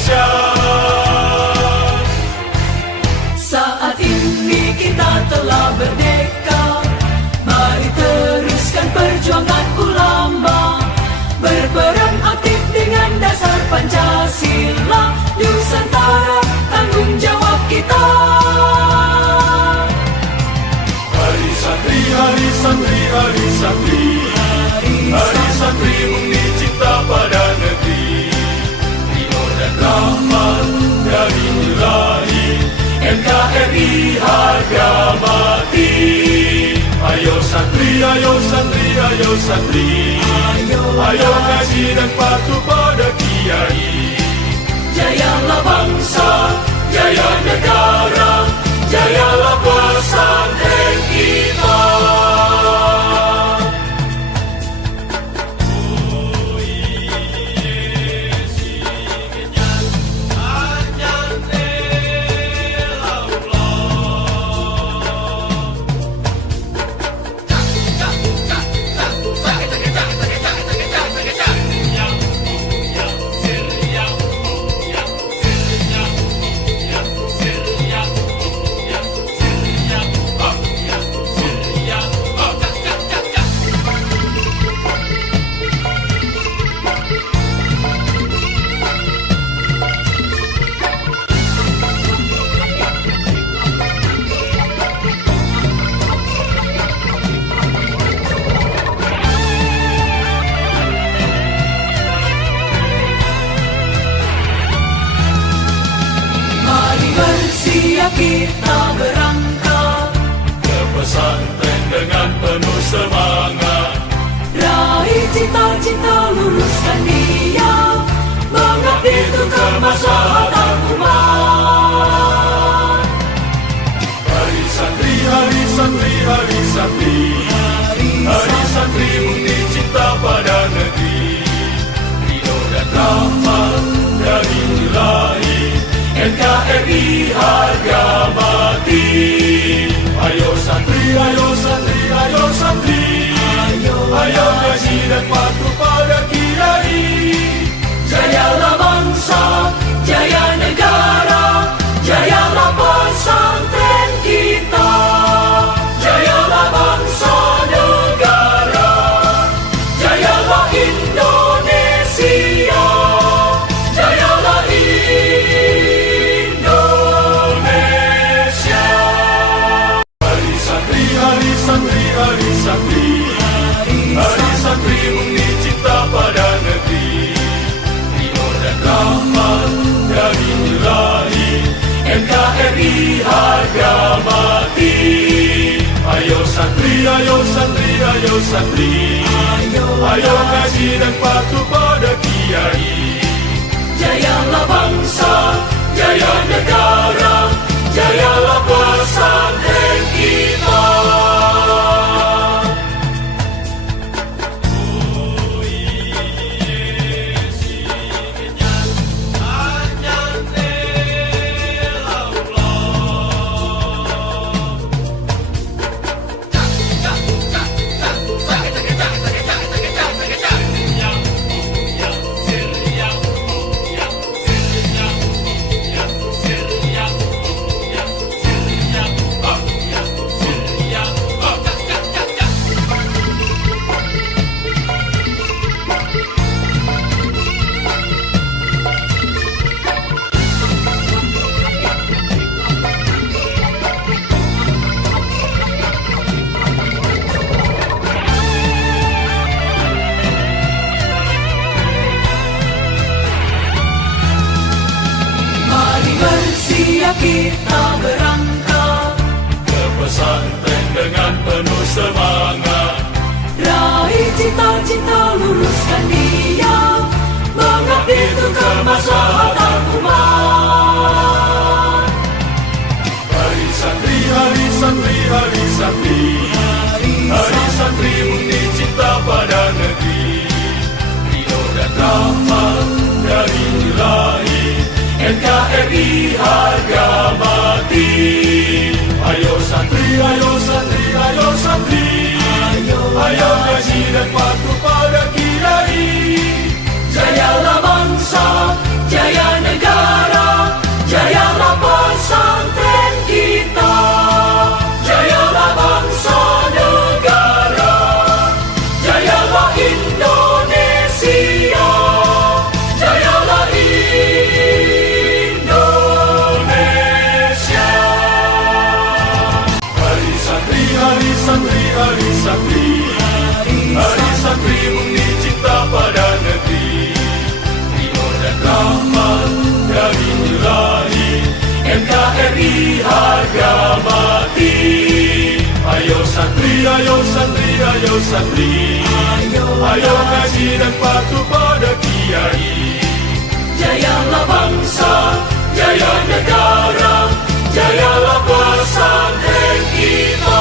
Indonesia. Saat ini kita telah merdeka, mari teruskan perjuangan ulama, berperan aktif dengan dasar Pancasila, Nusantara tanggung jawab kita. Hari santri, hari santri, hari santri, hari santri murni cinta pada negeri, ridho dan rahmat dari Ilahi, NKRI harga mati. Ayo santri, ayo santri, ayo santri, ayo ngaji dan patuh pada kiai. Jayalah bangsa, Jaya negara, jayalah pesantren kita. kita berangkat ke pesantren dengan penuh semangat. Raih cita-cita, luruskan niat, mengabdi untuk kemaslahatan umat. Hari santri, hari santri, hari santri, hari santri murni cinta pada negeri, ridho dan rahmat dari Ilahi, NKRI harga mati. Ayo santri, ayo santri, ayo santri, ayo ngaji dan patuh pada kiai. Jayalah bangsa, jaya negara, jayalah pesantren kita. Jayalah bangsa negara, jayalah Indonesia, jayalah Indonesia. Hari santri, hari santri, hari santri, hari santri murni cinta pada negeri, ridho dan rahmat dari Ilahi, NKRI harga mati. Ayo santri, ayo santri, ayo santri, ayo ngaji dan patuh pada kiai. Jayalah bangsa, Jaya negara, jayalah pesantren kita. kita berangkat ke pesantren dengan penuh semangat. Raih cita-cita, luruskan niat, mengabdi untuk kemaslahatan umat. Hari santri, hari santri, hari santri, hari santri murni cinta pada negeri, ridho dan rahmat dari Ilahi, NKRI harga mati. Ayo santri, ayo santri, ayo santri, ayo ngaji dan patuh pada kiai. Jayalah bangsa, jaya negara. santri murni cinta pada negeri, ridho dan rahmat dari Ilahi, NKRI harga mati. Ayo santri, ayo santri, ayo santri, ayo ngaji dan patuh pada kiai. Jayalah bangsa, jaya negara, jayalah pesantren kita.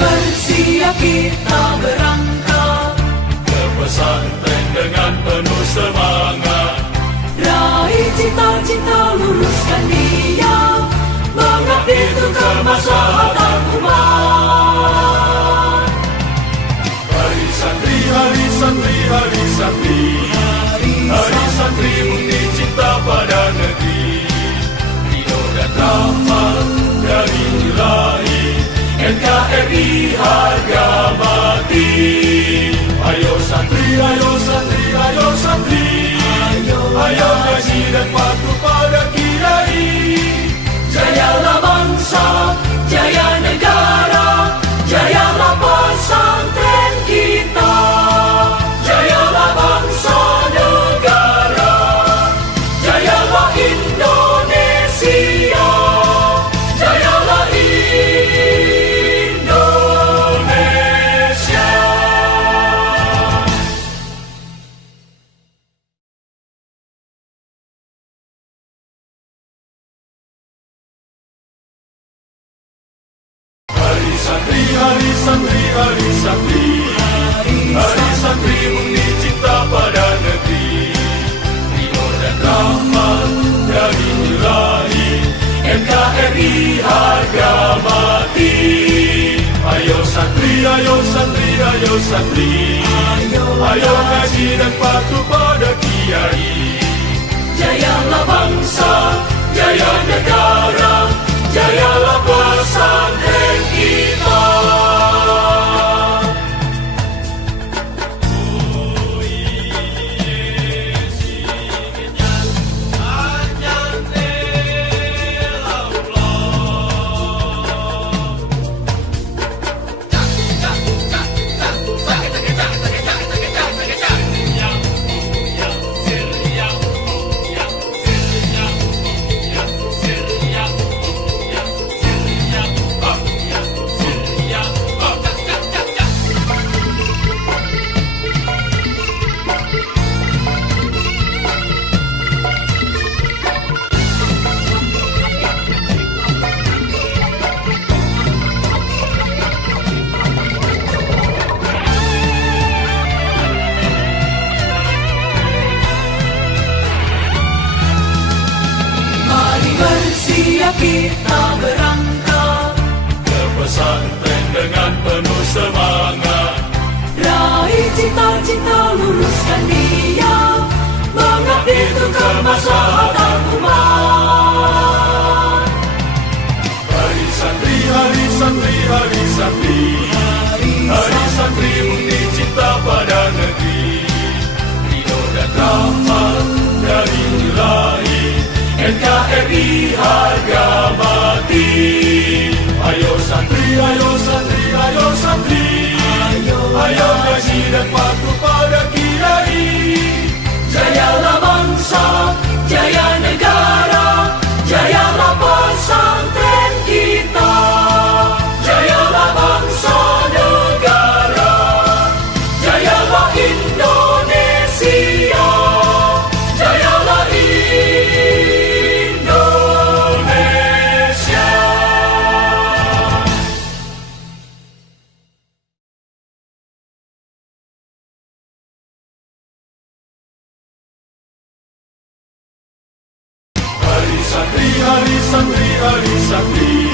Bersiap kita berangkat ke pesantren dengan penuh semangat, raih cita-cita, luruskan niat, mengabdi untuk kemaslahatan umat. Hari santri, hari santri, hari santri, hari santri murni cinta pada negeri, ridho dan rahmat dari Ilahi, NKRI harga mati. Ayo santri, ayo santri, ayo santri, ayo ngaji dan patuh pada kiai. Jayalah bangsa, jaya negara, jayalah pesantren kita. Jayalah bangsa negara, jayalah Indonesia, jayalah Indonesia. Hari santri, hari santri, hari santri, hari santri murni cinta pada negeri, ridho dan rahmat dari Ilahi, NKRI harga mati. Ayo santri, ayo santri, ayo santri, ayo ngaji dan patuh pada kiai. Jayalah bangsa, jaya negara, jayalah pesantren kita. Bersiap kita berangkat ke pesantren dengan penuh semangat, raih cita-cita, luruskan niat, mengabdi untuk kemaslahatan umat. hari santri, hari santri, hari santri, hari santri murni cinta pada negeri, ridho dan rahmat dari Ilahi, NKRI harga mati. Ayo santri, ayo santri, ayo santri, ayo ngaji dan patuh pada kiai. Jayalah bangsa, jaya negara, jayalah pesantren kita. Jayalah bangsa negara, jayalah Indonesia, jayalah santri,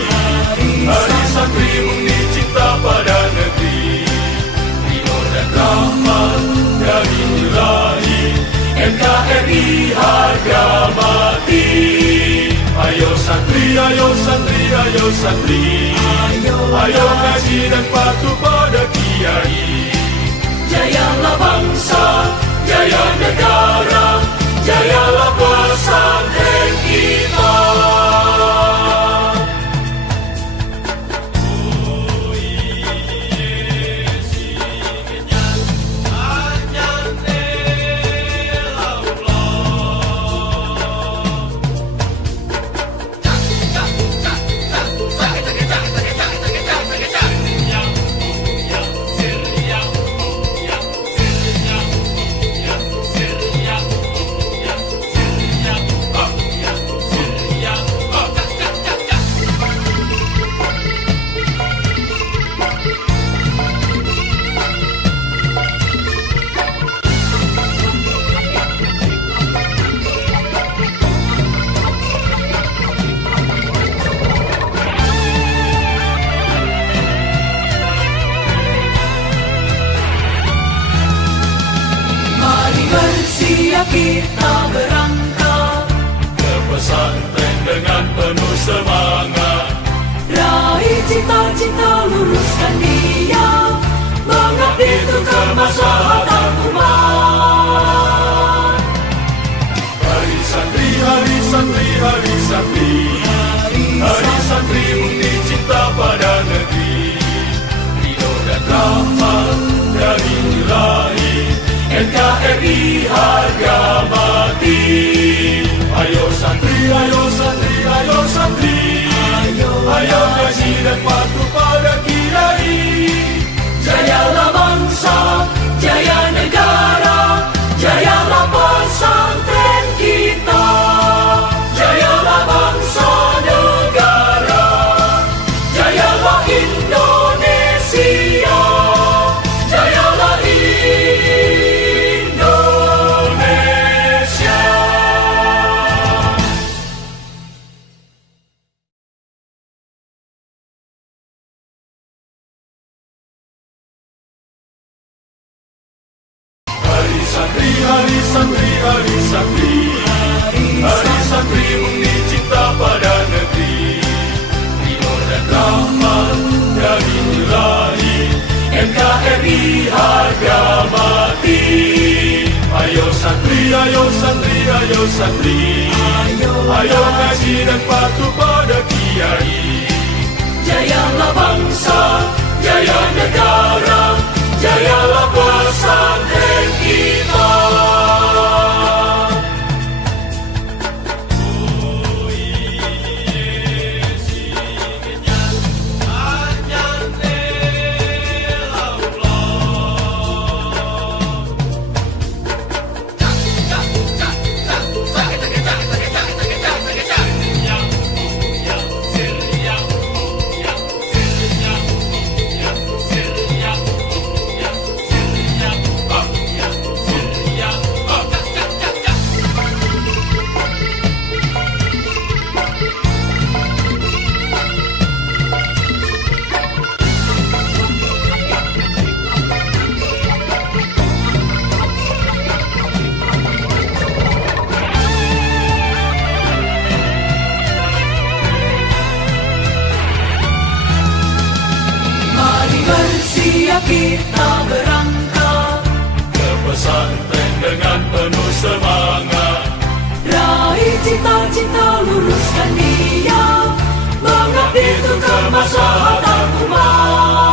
hari santri murni cinta pada negeri. Ridho dan rahmat dari Ilahi, NKRI harga mati. Ayo santri, ayo santri, ayo santri, ayo ngaji dan patuh pada kiai. Jayalah bangsa, jaya negara, jayalah pesantren kita. Bersiap kita berangkat ke pesantren dengan penuh semangat. Raih cita-cita, luruskan niat, mengabdi untuk kemaslahatan umat. Hari santri, hari santri, hari santri, hari santri murni cinta pada negeri. Ridho dan rahmat dari Ilahi, NKRI harga mati. Ayo santri, ayo santri, ayo santri, ayo ngaji dan patuh pada kiai. Jayalah bangsa, jaya negara, jayalah pesantren kita. Jayalah bangsa negara, jayalah Indonesia, jayalah Indonesia. Hari santri, hari santri, hari santri, hari santri murni cinta pada negeri. Ridho dan rahmat dari Ilahi, NKRI harga mati. Ayo santri, ayo santri, ayo santri, ayo ngaji dan patuh pada kiai. Jayalah bangsa, jaya negara, jayalah pesantren kita. Bersiap kita berangkat ke pesantren dengan penuh semangat. Raih cita-cita, luruskan niat, mengabdi untuk kemaslahatan umat.